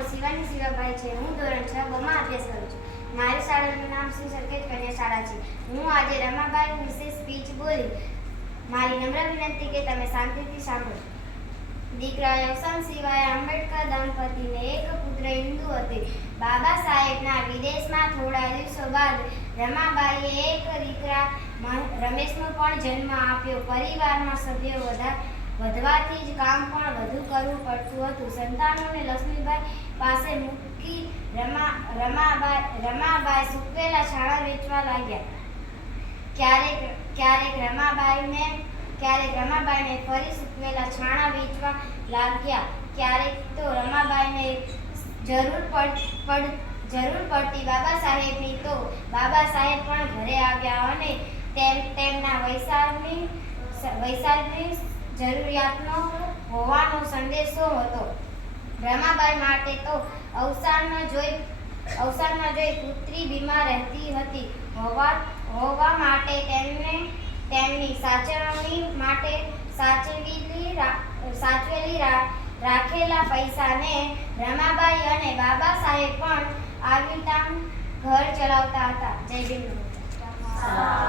નામ શિવાની શિવાભાઈ છે. હું ધોરણ 6 માં અભ્યાસ કરું છું. મારી શાળાનું નામ શ્રી સરખેજ કન્યા શાળા છે. હું આજે રમાબાઈ વિશે સ્પીચ બોલી. મારી નમ્ર વિનંતી કે તમે શાંતિથી સાંભળો. દીકરા યવસન સિવાય આંબેડકર દંપતીને એક પુત્ર હિન્દુ હતી. બાબા સાહેબના વિદેશમાં થોડા દિવસો બાદ રમાબાઈએ એક દીકરા રમેશનો પણ જન્મ આપ્યો. પરિવારમાં સભ્યો વધવાથી જ કામ પણ વધુ કરવું પડતું હતું. સંતાનોને લક્ષ્મીબાઈ પાસે મૂકી રમાબાઈ સૂકવેલા છાણા વેચવા લાગ્યા. ક્યારેક રમાબાઈને ફરી સૂકવેલા છાણા વેચવા લાગ્યા. ક્યારેક તો રમાબાઈને જરૂર પડતી બાબા સાહેબની તો બાબા સાહેબ પણ ઘરે આવ્યા અને તેમના વૈશાળની જરૂરિયાતનો હોવાનો સંદેશો હતો. રમાબાઈ માટે તો અવસાનમાં જોઈ પુત્રી બીમાર રહેતી હતી હોવા માટે તેમની સાચવણી માટે સાચવેલી રાખેલા પૈસાને રમાબાઈ અને બાબા સાહેબ પણ આવીતામ ઘર ચલાવતા હતા. જય ભીમ.